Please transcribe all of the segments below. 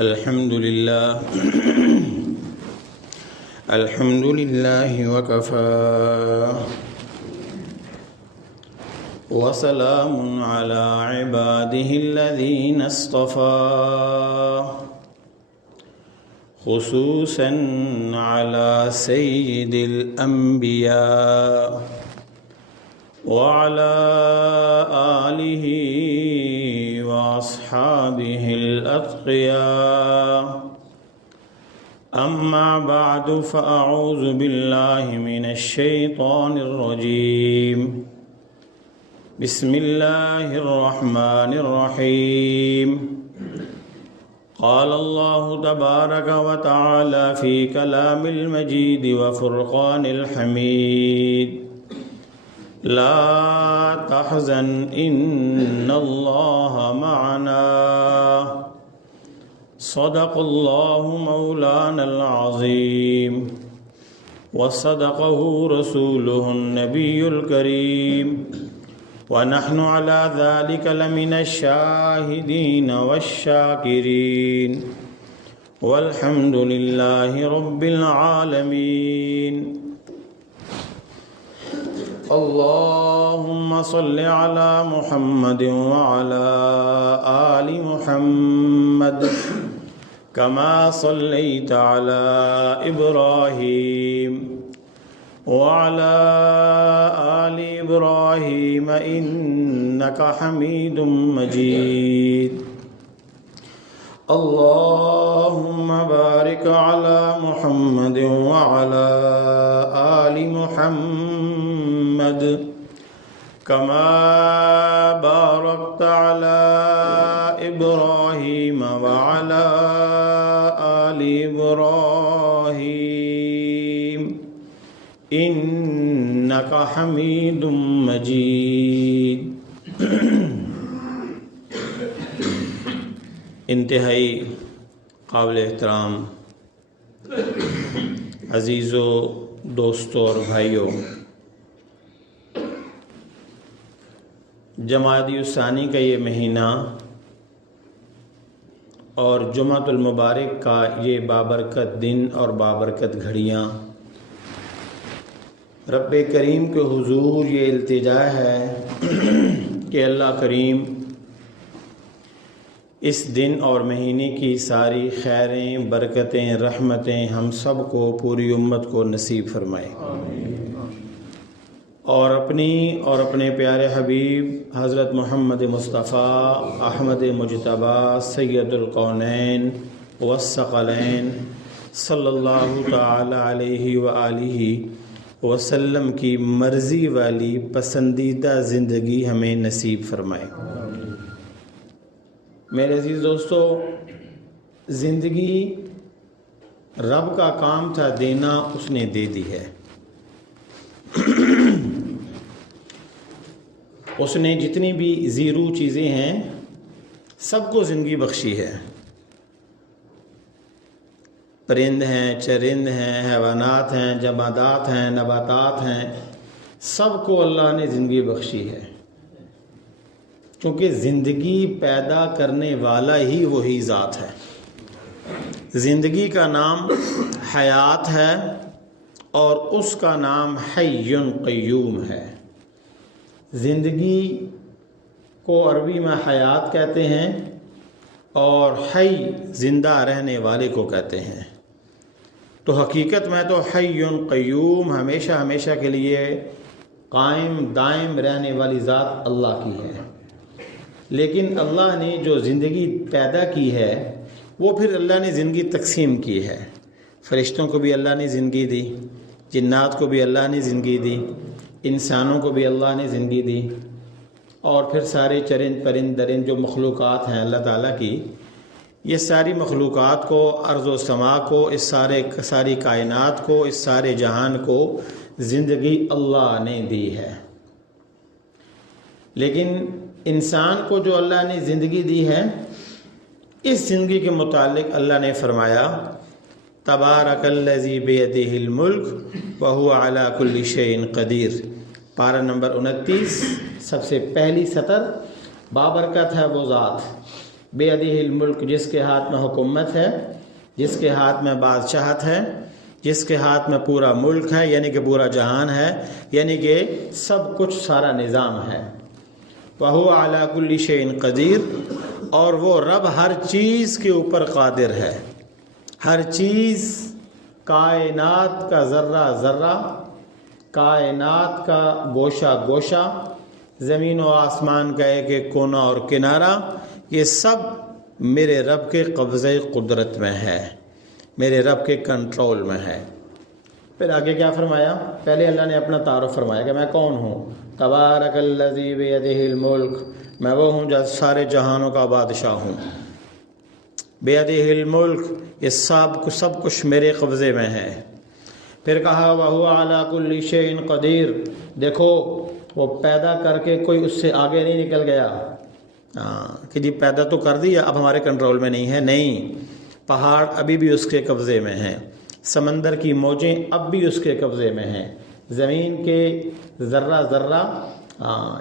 الحمد لله وكفى وسلام على عباده الذين اصطفى خصوصا على سيد الأنبياء وعلى آله وأصحابه الأتقياء أما بعد فأعوذ بالله من الشيطان الرجيم بسم الله الرحمن الرحيم قال الله تبارك وتعالى في كلام المجيد وفرقان الحميد لا تحزن إن الله معنا صدق الله مولانا العظيم وصدقه رسوله النبي الكريم ونحن على ذلك لمن الشاهدين والشاكرين والحمد لله رب العالمين اللهم صل على محمد وعلى آل محمد كما صليت على إبراهيم وعلى آل إبراهيم إنك حميد مجيد اللهم بارك على محمد وعلى آل محمد كما باركت على إبراهيم وعلى آل إبراهيم إنك حميد مجيد انتہائی قابل احترام عزیزوں، دوستوں اور بھائیوں، جمادی الثانی کا یہ مہینہ اور جمعۃ المبارک کا یہ بابرکت دن اور بابرکت گھڑیاں، رب کریم کے حضور یہ التجا ہے کہ اللہ کریم اس دن اور مہینے کی ساری خیریں، برکتیں، رحمتیں ہم سب کو، پوری امت کو نصیب فرمائے، اور اپنی اور اپنے پیارے حبیب حضرت محمد مصطفیٰ احمد مجتبیٰ سید الکونین والثقلین صلی اللہ تعالی علیہ وآلہ وسلم کی مرضی والی پسندیدہ زندگی ہمیں نصیب فرمائے۔ میرے عزیز دوستو، زندگی رب کا کام تھا دینا، اس نے دے دی ہے۔ اس نے جتنی بھی زیرو چیزیں ہیں سب کو زندگی بخشی ہے، پرند ہیں، چرند ہیں، حیوانات ہیں، جمادات ہیں، نباتات ہیں، سب کو اللہ نے زندگی بخشی ہے، کیونکہ زندگی پیدا کرنے والا ہی وہی ذات ہے۔ زندگی کا نام حیات ہے اور اس کا نام حی قیوم ہے۔ زندگی کو عربی میں حیات کہتے ہیں اور حی زندہ رہنے والے کو کہتے ہیں، تو حقیقت میں تو حی قیوم ہمیشہ ہمیشہ کے لیے قائم دائم رہنے والی ذات اللہ کی ہے، لیکن اللہ نے جو زندگی پیدا کی ہے وہ پھر اللہ نے زندگی تقسیم کی ہے۔ فرشتوں کو بھی اللہ نے زندگی دی، جنات کو بھی اللہ نے زندگی دی، انسانوں کو بھی اللہ نے زندگی دی، اور پھر سارے چرند پرند درند جو مخلوقات ہیں اللہ تعالیٰ کی، یہ ساری مخلوقات کو، ارض و سما کو، اس ساری کائنات کو، اس سارے جہان کو زندگی اللہ نے دی ہے۔ لیکن انسان کو جو اللہ نے زندگی دی ہے، اس زندگی کے متعلق اللہ نے فرمایا تبارک الذی بیدہ الملک وہو علی کل شیء قدیر، پارہ نمبر 29، سب سے پہلی سطر، بابرکت ہے وہ ذات بیدہ الملک جس کے ہاتھ میں حکومت ہے، جس کے ہاتھ میں بادشاہت ہے، جس کے ہاتھ میں پورا ملک ہے، یعنی کہ پورا جہان ہے، یعنی کہ سب کچھ سارا نظام ہے۔ وَهُوَ عَلَى كُلِّ شَيْءٍ قدیر، اور وہ رب ہر چیز کے اوپر قادر ہے۔ ہر چیز، کائنات کا ذرہ ذرہ، کائنات کا گوشہ گوشہ، زمین و آسمان کا ایک ایک کونا اور کنارہ، یہ سب میرے رب کے قبضۂ قدرت میں ہے، میرے رب کے کنٹرول میں ہے۔ پھر آگے کیا فرمایا؟ پہلے اللہ نے اپنا تعارف فرمایا کہ میں کون ہوں۔ تبارک الذی بیدہ الملک، میں وہ ہوں جو سارے جہانوں کا بادشاہ ہوں۔ بیدہ الملک، یہ سب کچھ میرے قبضے میں ہے۔ پھر کہا وَهُوَ عَلَى كُلِّ شَيْءٍ قدیر، دیکھو وہ پیدا کر کے کوئی اس سے آگے نہیں نکل گیا کہ جی پیدا تو کر دیا اب ہمارے کنٹرول میں نہیں ہے، نہیں، پہاڑ ابھی بھی اس کے قبضے میں ہیں، سمندر کی موجیں اب بھی اس کے قبضے میں ہیں، زمین کے ذرہ ذرہ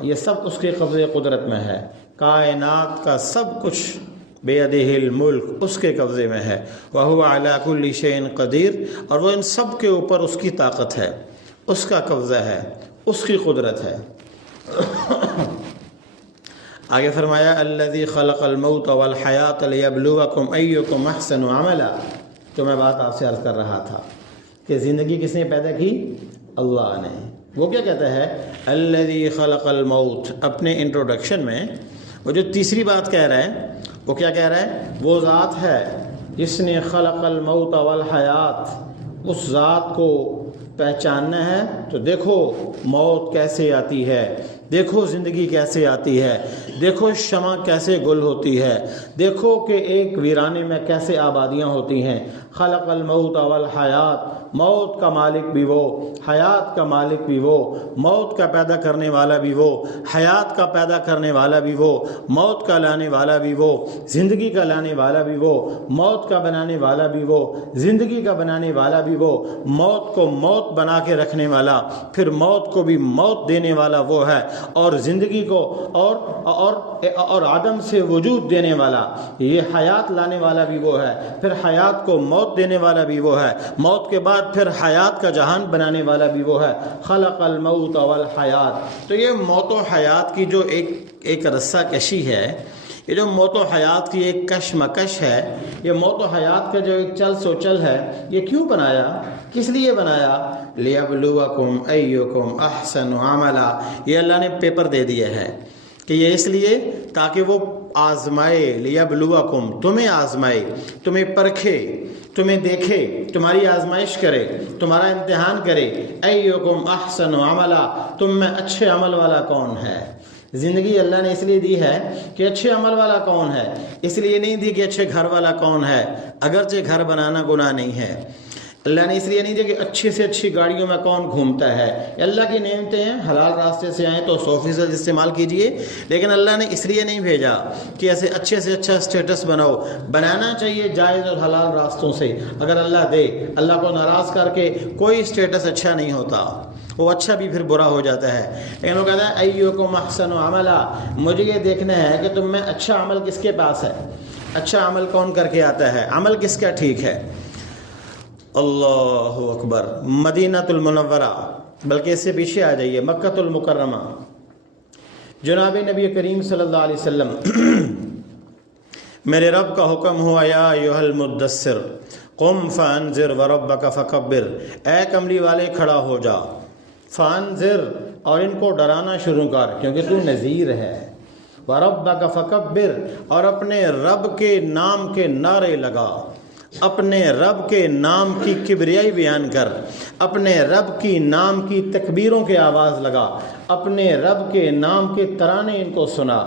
یہ سب اس کے قبضے قدرت میں ہے، کائنات کا سب کچھ بیدہ الملک اس کے قبضے میں ہے۔ وَهُوَ عَلَى كُلِّ شَيْءٍ قدیر، اور وہ ان سب کے اوپر اس کی طاقت ہے، اس کا قبضہ ہے، اس کی قدرت ہے۔ آگے فرمایا الذی خلق الموت والحیات لیبلوکم ایکم احسن عملا، تو میں بات آپ سے عرض کر رہا تھا کہ زندگی کس نے پیدا کی؟ اللہ نے۔ وہ کیا کہتا ہے؟ الذی خلق الموت، اپنے انٹروڈکشن میں وہ جو تیسری بات کہہ رہا ہے وہ کیا کہہ رہا ہے؟ وہ ذات ہے جس نے خلق الموت والحیات، اس ذات کو پہچاننا ہے تو دیکھو موت کیسے آتی ہے، دیکھو زندگی کیسے آتی ہے، دیکھو شمع کیسے گل ہوتی ہے، دیکھو کہ ایک ویرانے میں کیسے آبادیاں ہوتی ہیں۔ خلق الموت والحیات، موت کا مالک بھی وہ، حیات کا مالک بھی وہ، موت کا پیدا کرنے والا بھی وہ، حیات کا پیدا کرنے والا بھی وہ، موت کا لانے والا بھی وہ، زندگی کا لانے والا بھی وہ، موت کا بنانے والا بھی وہ، زندگی کا بنانے والا بھی وہ، موت کو موت بنا کے رکھنے والا، پھر موت کو بھی موت دینے والا وہ ہے، اور زندگی کو اور عدم سے وجود دینے والا، یہ حیات لانے والا بھی وہ ہے، پھر حیات کو موت دینے والا بھی وہ ہے، موت کے بعد پھر حیات کا جہان بنانے والا بھی وہ ہے۔ خلق الموت والحیات، تو یہ موت و حیات کی جو ایک رسہ کشی ہے، یہ جو موت و حیات کی ایک کشمکش ہے، یہ موت و حیات کا جو ایک چل سو چل ہے، یہ کیوں بنایا؟ کس لیے بنایا؟ لیبلوکم ایکم احسن عملا، یہ اللہ نے پیپر دے دیا ہے کہ یہ اس لیے تاکہ وہ آزمائے، لیبلوکم، تمہیں آزمائے، تمہیں پرکھے، تمہیں دیکھے، تمہاری آزمائش کرے، تمہارا امتحان کرے۔ ایکم احسن عملا، تم میں اچھے عمل والا کون ہے؟ زندگی اللہ نے اس لیے دی ہے کہ اچھے عمل والا کون ہے، اس لیے نہیں دی کہ اچھے گھر والا کون ہے، اگرچہ گھر بنانا گناہ نہیں ہے۔ اللہ نے اس لیے نہیں دی کہ اچھی سے اچھی گاڑیوں میں کون گھومتا ہے، اللہ کی نعمتیں ہیں، حلال راستے سے آئیں تو 100% استعمال کیجئے، لیکن اللہ نے اس لیے نہیں بھیجا کہ ایسے اچھے سے اچھا سٹیٹس بناؤ، بنانا چاہیے جائز اور حلال راستوں سے۔ اگر اللہ دے، اللہ کو ناراض کر کے کوئی سٹیٹس اچھا نہیں ہوتا، وہ اچھا بھی پھر برا ہو جاتا ہے۔ لیکن وہ کہتا ہے ایکم احسن عملا، مجھے یہ دیکھنا ہے کہ تم میں اچھا عمل کس کے پاس ہے، اچھا عمل کون کر کے آتا ہے، عمل کس کا ٹھیک ہے۔ اللہ اکبر۔ مدینہ المنورہ، بلکہ اس سے پیچھے آ جائیے، مکہ المکرمہ، جناب نبی کریم صلی اللہ علیہ وسلم، میرے رب کا حکم ہوا یا ایھا المدثر قم فانذر وربک فکبر، اے کملی والے کھڑا ہو جا، فانذر، اور ان کو ڈرانا شروع کر کیونکہ تو نذیر ہے، وربک فکبر، اور اپنے رب کے نام کے نعرے لگا، اپنے رب کے نام کی کبریائی بیان کر، اپنے رب کی نام کی تکبیروں کے آواز لگا، اپنے رب کے نام کے ترانے ان کو سنا،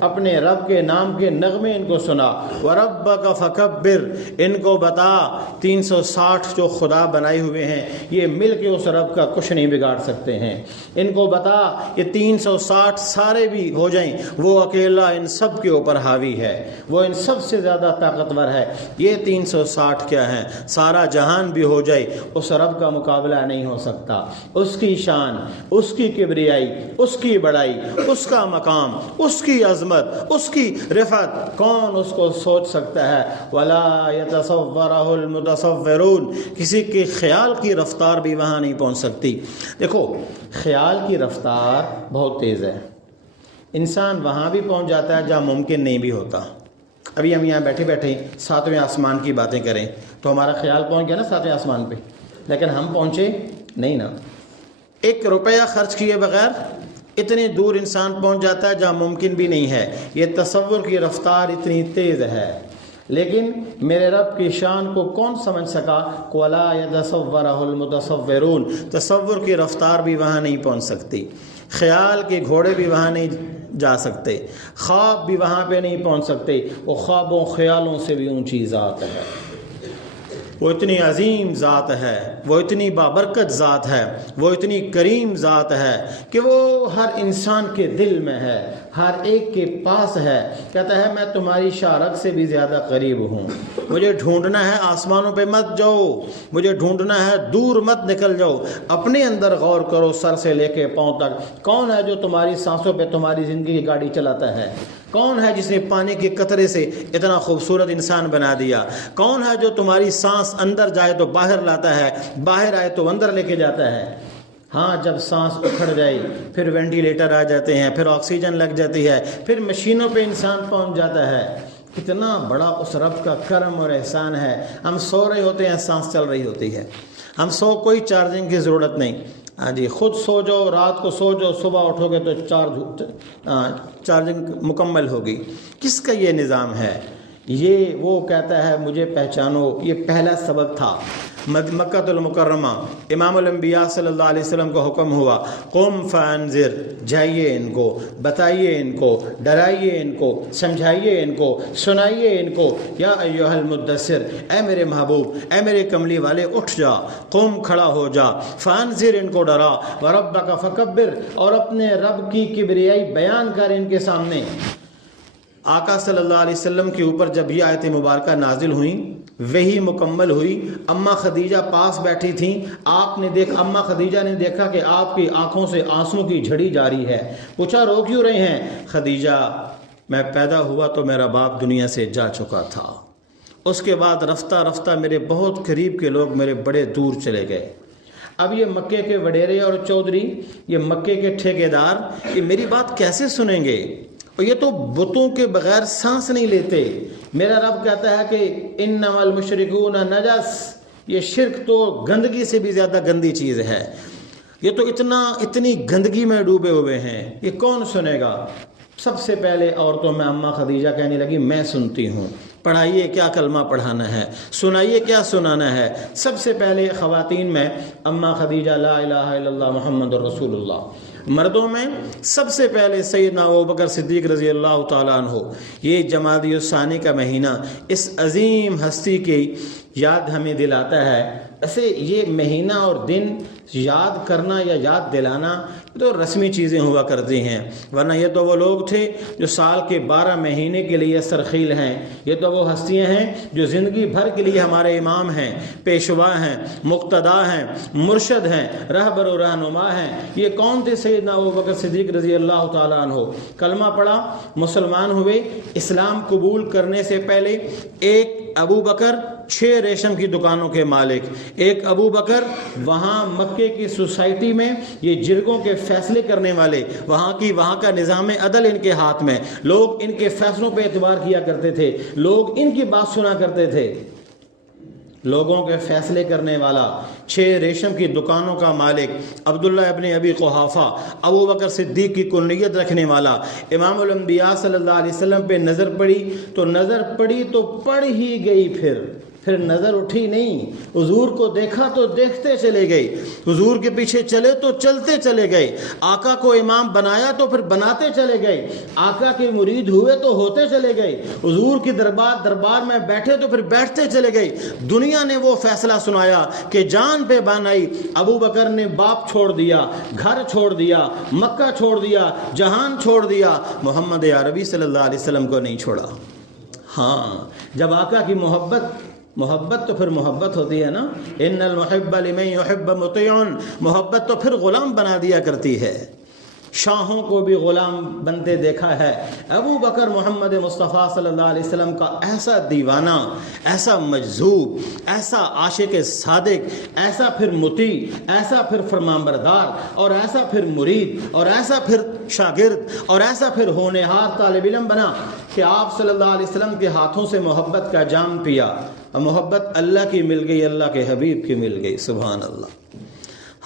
اپنے رب کے نام کے نغمے ان کو سنا۔ وَرَبَّكَ فَكَبِّرْ، ان کو بتا 360 جو خدا بنائے ہوئے ہیں یہ مل کے اس رب کا کچھ نہیں بگاڑ سکتے ہیں، ان کو بتا یہ 360 سارے بھی ہو جائیں وہ اکیلا ان سب کے اوپر حاوی ہے، وہ ان سب سے زیادہ طاقتور ہے، یہ 360 کیا ہیں، سارا جہان بھی ہو جائے اس رب کا مقابلہ نہیں ہو سکتا، اس کی شان، اس کی کبریائی، اس کی بڑائی، اس کا مقام، اس کی عظمت عظمت، اس کی رفعت کون اس کو سوچ سکتا ہے؟ وَلَا يَتَصَوَّرَهُ الْمُتَصَوِّرُونَ، کسی کے خیال کی رفتار بھی وہاں نہیں پہنچ سکتی۔ دیکھو خیال کی رفتار بہت تیز ہے، انسان وہاں بھی پہنچ جاتا ہے جہاں ممکن نہیں بھی ہوتا۔ ابھی ہم یہاں بیٹھے بیٹھے 7ویں آسمان کی باتیں کریں تو ہمارا خیال پہنچ گیا نا 7ویں آسمان پہ، لیکن ہم پہنچے نہیں نا۔ 1 روپیہ خرچ کیے بغیر اتنی دور انسان پہنچ جاتا ہے جہاں ممکن بھی نہیں ہے۔ یہ تصور کی رفتار اتنی تیز ہے، لیکن میرے رب کی شان کو کون سمجھ سکا؟ وَلَا يَتَصَوَّرَهُ الْمُتَصَوِّرُونَ، تصور کی رفتار بھی وہاں نہیں پہنچ سکتی، خیال کے گھوڑے بھی وہاں نہیں جا سکتے، خواب بھی وہاں پہ نہیں پہنچ سکتے۔ وہ خوابوں خیالوں سے بھی اونچی ذات ہے، وہ اتنی عظیم ذات ہے، وہ اتنی بابرکت ذات ہے، وہ اتنی کریم ذات ہے کہ وہ ہر انسان کے دل میں ہے، ہر ایک کے پاس ہے۔ کہتا ہے میں تمہاری شارک سے بھی زیادہ قریب ہوں، مجھے ڈھونڈنا ہے آسمانوں پہ مت جاؤ، مجھے ڈھونڈنا ہے دور مت نکل جاؤ، اپنے اندر غور کرو سر سے لے کے پاؤں تک۔ کون ہے جو تمہاری سانسوں پہ تمہاری زندگی کی گاڑی چلاتا ہے؟ کون ہے جس نے پانی کے قطرے سے اتنا خوبصورت انسان بنا دیا؟ کون ہے جو تمہاری سانس اندر جائے تو باہر لاتا ہے، باہر آئے تو اندر لے کے جاتا ہے؟ ہاں جب سانس اکھڑ جائے پھر وینٹیلیٹر آ جاتے ہیں، پھر آکسیجن لگ جاتی ہے، پھر مشینوں پہ انسان پہنچ جاتا ہے۔ کتنا بڑا اس رب کا کرم اور احسان ہے۔ ہم سو رہے ہوتے ہیں، سانس چل رہی ہوتی ہے، ہم کوئی چارجنگ کی ضرورت نہیں۔ ہاں جی، خود سو جاؤ، رات کو سو جاؤ، صبح اٹھو گے تو چارجنگ مکمل ہوگی۔ کس کا یہ نظام ہے؟ یہ وہ کہتا ہے مجھے پہچانو۔ یہ پہلا سبق تھا مکہ المکرمہ، امام الانبیاء صلی اللہ علیہ وسلم کو حکم ہوا قم فانذر، جائیے ان کو، بتائیے ان کو، ڈرائیے ان کو، سمجھائیے ان کو، سنائیے ان کو۔ یا ایھا المدثر، اے میرے محبوب، اے میرے کملی والے، اٹھ جا، قم کھڑا ہو جا، فانذر ان کو ڈرا، وربک فکبر، اور اپنے رب کی کبریائی بیان کر ان کے سامنے۔ آقا صلی اللہ علیہ وسلم کے اوپر جب یہ آیت مبارکہ نازل ہوئیں، وہی مکمل ہوئی، اماں خدیجہ پاس بیٹھی تھیں، اماں خدیجہ نے دیکھا کہ آپ کی آنکھوں سے آنسوں کی جھڑی جاری ہے۔ پوچھا رو کیوں رہے ہیں؟ خدیجہ میں پیدا ہوا تو میرا باپ دنیا سے جا چکا تھا، اس کے بعد رفتہ رفتہ میرے بہت قریب کے لوگ میرے بڑے دور چلے گئے۔ اب یہ مکے کے وڈیرے اور چودھری، یہ مکے کے ٹھیکیدار، یہ میری بات کیسے سنیں گے؟ اور یہ تو بتوں کے بغیر سانس نہیں لیتے۔ میرا رب کہتا ہے کہ انما المشرکون نجس، یہ شرک تو گندگی سے بھی زیادہ گندی چیز ہے، یہ تو اتنی گندگی میں ڈوبے ہوئے ہیں، یہ کون سنے گا؟ سب سے پہلے عورتوں میں اماں خدیجہ کہنے لگی میں سنتی ہوں، پڑھائیے کیا کلمہ پڑھانا ہے، سنائیے کیا سنانا ہے۔ سب سے پہلے خواتین میں اماں خدیجہ لا الہ الا اللہ محمد رسول اللہ۔ مردوں میں سب سے پہلے سیدنا ابوبکر صدیق رضی اللہ تعالیٰ عنہ۔ یہ جمادی الثانی کا مہینہ اس عظیم ہستی کی یاد ہمیں دلاتا ہے۔ ایسے یہ مہینہ اور دن یاد کرنا یا یاد دلانا تو رسمی چیزیں ہوا کرتی ہیں، ورنہ یہ تو وہ لوگ تھے جو سال کے 12 مہینے کے لیے سرخیل ہیں۔ یہ تو وہ ہستیاں ہیں جو زندگی بھر کے لیے ہمارے امام ہیں، پیشوا ہیں، مقتدا ہیں، مرشد ہیں، رہبر و رہنما ہیں۔ یہ کون تھے؟ سیدنا ابوبکر صدیق رضی اللہ تعالیٰ عنہ۔ کلمہ پڑھا، مسلمان ہوئے۔ اسلام قبول کرنے سے پہلے ایک ابو بکر 6 ریشم کی دکانوں کے مالک، ایک ابو بکر وہاں مکے کی سوسائٹی میں یہ جرگوں کے فیصلے کرنے والے، وہاں کا نظام عدل ان کے ہاتھ میں، لوگ ان کے فیصلوں پہ اعتبار کیا کرتے تھے، لوگ ان کی بات سنا کرتے تھے۔ لوگوں کے فیصلے کرنے والا، 6 ریشم کی دکانوں کا مالک، عبداللہ ابن ابی قحافہ، ابو بکر صدیق کی کنیت رکھنے والا، امام الانبیاء صلی اللہ علیہ وسلم پہ نظر پڑی تو پڑ ہی گئی، پھر نظر اٹھی نہیں۔ حضور کو دیکھا تو دیکھتے چلے گئے، حضور کے پیچھے چلے تو چلتے چلے گئے، آقا کو امام بنایا تو پھر بناتے چلے گئے، آقا کے مرید ہوئے تو ہوتے چلے گئے، حضور کی دربار میں بیٹھے تو پھر بیٹھتے چلے گئے۔ دنیا نے وہ فیصلہ سنایا کہ جان پہ بان آئی، ابو بکر نے باپ چھوڑ دیا، گھر چھوڑ دیا، مکہ چھوڑ دیا، جہان چھوڑ دیا، محمد عربی صلی اللہ علیہ وسلم کو نہیں چھوڑا۔ ہاں جب آقا کی محبت تو پھر محبت ہوتی ہے نا، ان المحب لمن يحب مطیع، محبت تو پھر غلام بنا دیا کرتی ہے۔ شاہوں کو بھی غلام بنتے دیکھا ہے۔ ابو بکر محمد مصطفیٰ صلی اللہ علیہ وسلم کا ایسا دیوانہ، ایسا مجذوب، ایسا عاشق صادق، ایسا پھر مطیع، ایسا پھر فرمانبردار، اور ایسا پھر مرید، اور ایسا پھر شاگرد، اور ایسا پھر ہونہار طالب علم بنا کہ آپ صلی اللہ علیہ وسلم کے ہاتھوں سے محبت کا جام پیا، اور محبت اللہ کی مل گئی، اللہ کے حبیب کی مل گئی۔ سبحان اللہ۔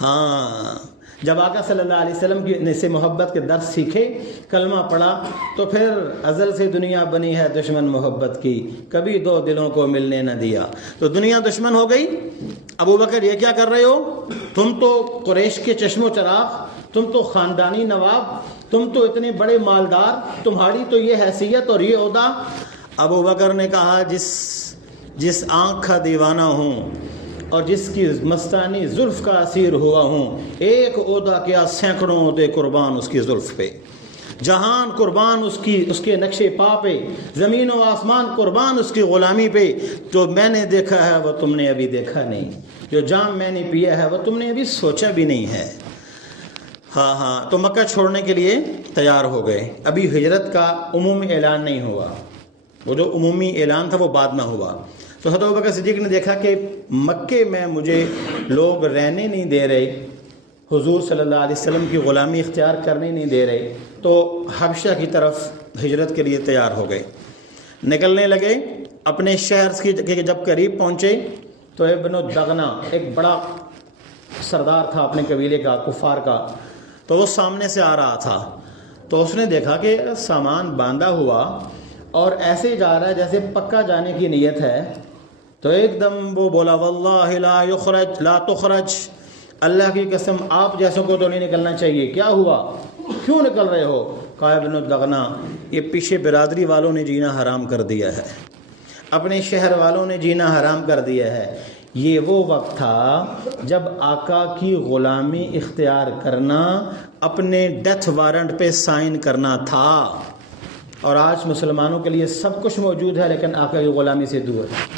ہاں، جب آقا صلی اللہ علیہ وسلم کی سے محبت کے درس سیکھے، کلمہ پڑھا، تو پھر ازل سے دنیا بنی ہے دشمن محبت کی، کبھی دو دلوں کو ملنے نہ دیا، تو دنیا دشمن ہو گئی۔ ابو بکر یہ کیا کر رہے ہو؟ تم تو قریش کے چشم و چراغ، تم تو خاندانی نواب، تم تو اتنے بڑے مالدار، تمہاری تو یہ حیثیت اور یہ عہدہ۔ ابو بکر نے کہا جس آنکھ کا دیوانہ ہوں اور جس کی مستانی زلف کا اسیر ہوا ہوں، ایک عہدہ کیا سینکڑوں عہدے قربان اس کی زلف پہ، جہان قربان اس کے نقش پا پہ، زمین و آسمان قربان اس کی غلامی پہ۔ جو میں نے دیکھا ہے وہ تم نے ابھی دیکھا نہیں، جو جام میں نے پیا ہے وہ تم نے ابھی سوچا بھی نہیں ہے۔ ہاں، تو مکہ چھوڑنے کے لیے تیار ہو گئے۔ ابھی ہجرت کا عمومی اعلان نہیں ہوا، وہ جو عمومی اعلان تھا وہ بعد میں ہوا۔ تو حضرت ابوبکر صدیق نے دیکھا کہ مکے میں مجھے لوگ رہنے نہیں دے رہے، حضور صلی اللہ علیہ وسلم کی غلامی اختیار کرنے نہیں دے رہے، تو حبشہ کی طرف ہجرت کے لیے تیار ہو گئے، نکلنے لگے۔ اپنے شہر کے جب قریب پہنچے تو ابن الدغنہ ایک بڑا سردار تھا اپنے قبیلے کا، کفار کا، تو وہ سامنے سے آ رہا تھا۔ تو اس نے دیکھا کہ سامان باندھا ہوا اور ایسے جا رہا ہے جیسے پکا جانے کی نیت ہے، تو ایک دم وہ بولا واللہ لا تخرج، اللہ کی قسم آپ جیسوں کو تو نہیں نکلنا چاہیے۔ کیا ہوا؟ کیوں نکل رہے ہو؟ کہا ابن الدغنہ، یہ پیچھے برادری والوں نے جینا حرام کر دیا ہے، اپنے شہر والوں نے جینا حرام کر دیا ہے۔ یہ وہ وقت تھا جب آقا کی غلامی اختیار کرنا اپنے ڈیتھ وارنٹ پہ سائن کرنا تھا، اور آج مسلمانوں کے لیے سب کچھ موجود ہے لیکن آقا کی غلامی سے دور ہے۔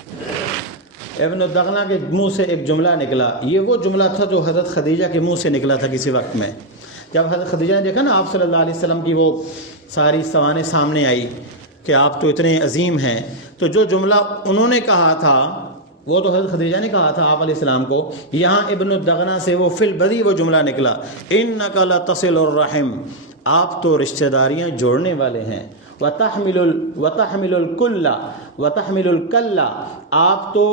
ابن الدغنہ کے منہ سے ایک جملہ نکلا، یہ وہ جملہ تھا جو حضرت خدیجہ کے منہ سے نکلا تھا کسی وقت میں، جب حضرت خدیجہ نے دیکھا نا آپ صلی اللہ علیہ وسلم کی وہ ساری سوانح سامنے آئی کہ آپ تو اتنے عظیم ہیں، تو جو جملہ انہوں نے کہا تھا وہ تو حضرت خدیجہ نے کہا تھا آپ علیہ السلام کو، یہاں ابن الدغنہ سے وہ فی البدی وہ جملہ نکلا، انک لتصل الرحم، آپ تو رشتہ داریاں جوڑنے والے ہیں، وتحمل الکل، آپ تو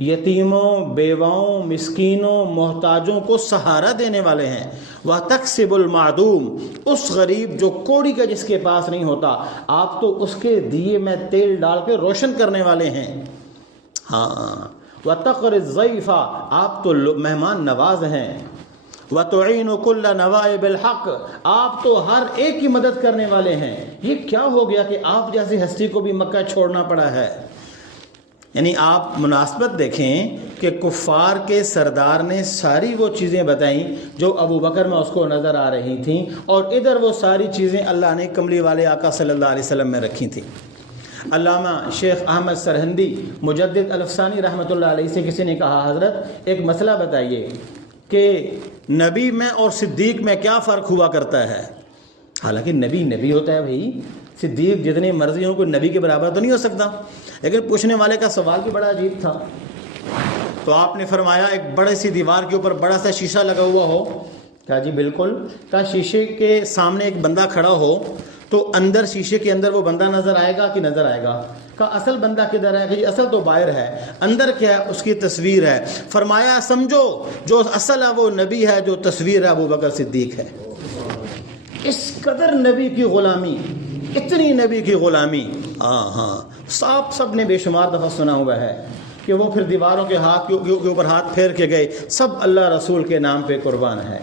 یتیموں، بیواؤں، مسکینوں، محتاجوں کو سہارا دینے والے ہیں، وتکسب المعدوم، اس غریب جو کوڑی کا جس کے پاس نہیں ہوتا، آپ تو اس کے دیے میں تیل ڈال کے روشن کرنے والے ہیں۔ ہاں، وتقر الضیف، آپ تو مہمان نواز ہیں، وتعین کل نوائب الحق، آپ تو ہر ایک کی مدد کرنے والے ہیں۔ یہ کیا ہو گیا کہ آپ جیسی ہستی کو بھی مکہ چھوڑنا پڑا ہے؟ یعنی آپ مناسبت دیکھیں کہ کفار کے سردار نے ساری وہ چیزیں بتائیں جو ابو بکر میں اس کو نظر آ رہی تھیں، اور ادھر وہ ساری چیزیں اللہ نے کملی والے آقا صلی اللہ علیہ وسلم میں رکھی تھیں۔ علامہ شیخ احمد سرہندی مجدد الفسانی رحمۃ اللہ علیہ سے کسی نے کہا، حضرت ایک مسئلہ بتائیے کہ نبی میں اور صدیق میں کیا فرق ہوا کرتا ہے؟ حالانکہ نبی ہوتا ہے بھائی، صدیق جتنے مرضی ہوں کوئی نبی کے برابر تو نہیں ہو سکتا، لیکن پوچھنے والے کا سوال بھی بڑا عجیب تھا۔ تو آپ نے فرمایا ایک بڑے سی دیوار کے اوپر بڑا سا شیشہ لگا ہوا ہو، کہا جی بالکل، کہا شیشے کے سامنے ایک بندہ کھڑا ہو تو اندر شیشے کے اندر وہ بندہ نظر آئے گا کہ نظر آئے گا؟ کہا اصل بندہ کدھر ہے؟ کہ جی اصل تو باہر ہے، اندر کیا ہے؟ اس کی تصویر ہے۔ فرمایا سمجھو جو اصل ہے وہ نبی ہے، جو تصویر ہے ابو بکر صدیق ہے۔ اس قدر نبی کی غلامی، اتنی نبی کی غلامی، ہاں سب نے بے شمار دفعہ سنا ہوا ہے کہ وہ پھر دیواروں کے اوپر ہاتھ پھیر کے گئے، سب اللہ رسول کے نام پہ قربان ہے۔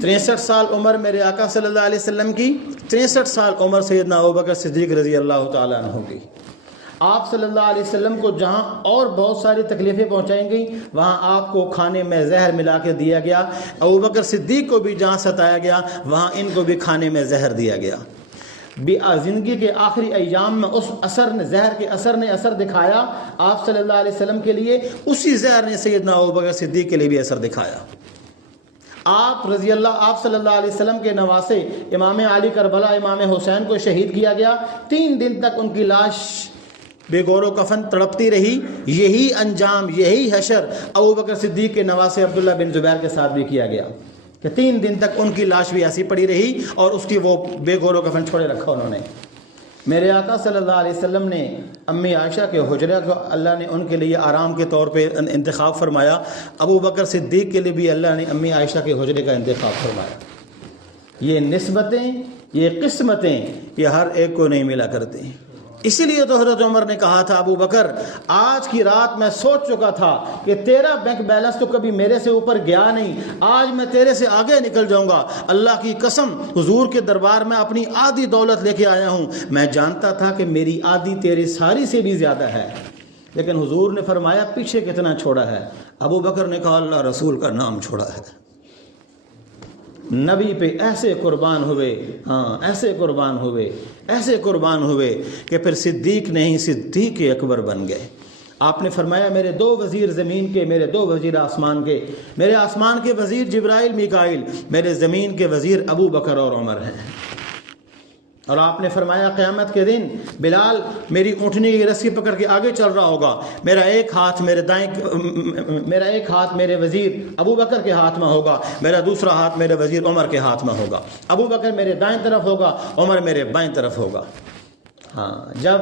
63 سال عمر میرے آقا صلی اللہ علیہ وسلم کی، 63 سال عمر سیدنا ابوبکر صدیق رضی اللہ تعالیٰ عنہ کی۔ آپ صلی اللہ علیہ وسلم کو جہاں اور بہت ساری تکلیفیں پہنچائیں گئی، وہاں آپ کو کھانے میں زہر ملا کے دیا گیا۔ ابوبکر صدیق کو بھی جہاں ستایا گیا وہاں ان کو بھی کھانے میں زہر دیا گیا۔ زندگی کے آخری ایام میں اس زہر کے اثر نے اثر دکھایا آپ صلی اللہ علیہ وسلم کے لیے، اسی زہر نے سیدنا ابوبکر صدیق کے لیے بھی اثر دکھایا۔ آپ صلی اللہ علیہ وسلم کے نواسے امام علی کربلا امام حسین کو شہید کیا گیا، 3 دن تک ان کی لاش بے گور و کفن تڑپتی رہی۔ یہی انجام، یہی حشر ابو بکر صدیق کے نواسے عبداللہ بن زبیر کے ساتھ بھی کیا گیا کہ 3 دن تک ان کی لاش بھی ایسی پڑی رہی اور اس کی وہ بے گور و کفن چھوڑے رکھا انہوں نے۔ میرے آقا صلی اللہ علیہ وسلم نے امی عائشہ کے حجرہ کو اللہ نے ان کے لیے آرام کے طور پہ انتخاب فرمایا، ابو بکر صدیق کے لیے بھی اللہ نے امی عائشہ کے حجرے کا انتخاب فرمایا۔ یہ نسبتیں، یہ قسمتیں، یہ ہر ایک کو نہیں ملا کرتی۔ اسی لیے تو حضرت عمر نے کہا تھا، ابو بکر آج کی رات میں سوچ چکا تھا کہ تیرا بینک بیلنس تو کبھی میرے سے اوپر گیا نہیں، آج میں تیرے سے آگے نکل جاؤں گا، اللہ کی قسم حضور کے دربار میں اپنی آدھی دولت لے کے آیا ہوں، میں جانتا تھا کہ میری آدھی تیری ساری سے بھی زیادہ ہے، لیکن حضور نے فرمایا پیچھے کتنا چھوڑا ہے؟ ابو بکر نے کہا اللہ رسول کا نام چھوڑا ہے۔ نبی پہ ایسے قربان ہوئے، ایسے قربان ہوئے، ایسے قربان ہوئے کہ پھر صدیق نہیں، صدیق اکبر بن گئے۔ آپ نے فرمایا میرے 2 وزیر زمین کے، میرے 2 وزیر آسمان کے، میرے آسمان کے وزیر جبرائیل میکائیل، میرے زمین کے وزیر ابو بکر اور عمر ہیں۔ اور آپ نے فرمایا قیامت کے دن بلال میری اونٹنی کی رسی پکڑ کے آگے چل رہا ہوگا، میرا ایک ہاتھ میرے وزیر ابو بکر کے ہاتھ میں ہوگا، میرا دوسرا ہاتھ میرے وزیر عمر کے ہاتھ میں ہوگا، ابو بکر میرے دائیں طرف ہوگا، عمر میرے بائیں طرف ہوگا۔ جب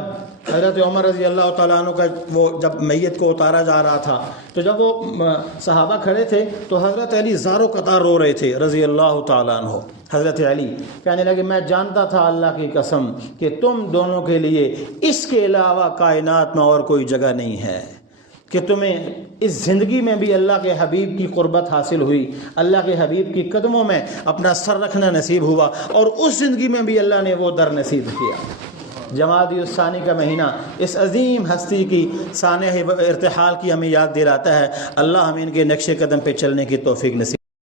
حضرت عمر رضی اللہ تعالیٰ عنہ کا وہ جب میت کو اتارا جا رہا تھا تو جب وہ صحابہ کھڑے تھے تو حضرت علی زارو قطار رو رہے تھے رضی اللہ تعالیٰ عنہ۔ حضرت علی کہنے لگے میں جانتا تھا اللہ کی قسم کہ تم دونوں کے لیے اس کے علاوہ کائنات میں اور کوئی جگہ نہیں ہے، کہ تمہیں اس زندگی میں بھی اللہ کے حبیب کی قربت حاصل ہوئی، اللہ کے حبیب کی قدموں میں اپنا سر رکھنا نصیب ہوا، اور اس زندگی میں بھی اللہ نے وہ در نصیب کیا۔ جمادی الثانی کا مہینہ اس عظیم ہستی کی سانح ارتحال کی ہمیں یاد دلاتا ہے۔ اللہ ہمیں ان کے نقش قدم پہ چلنے کی توفیق نصیب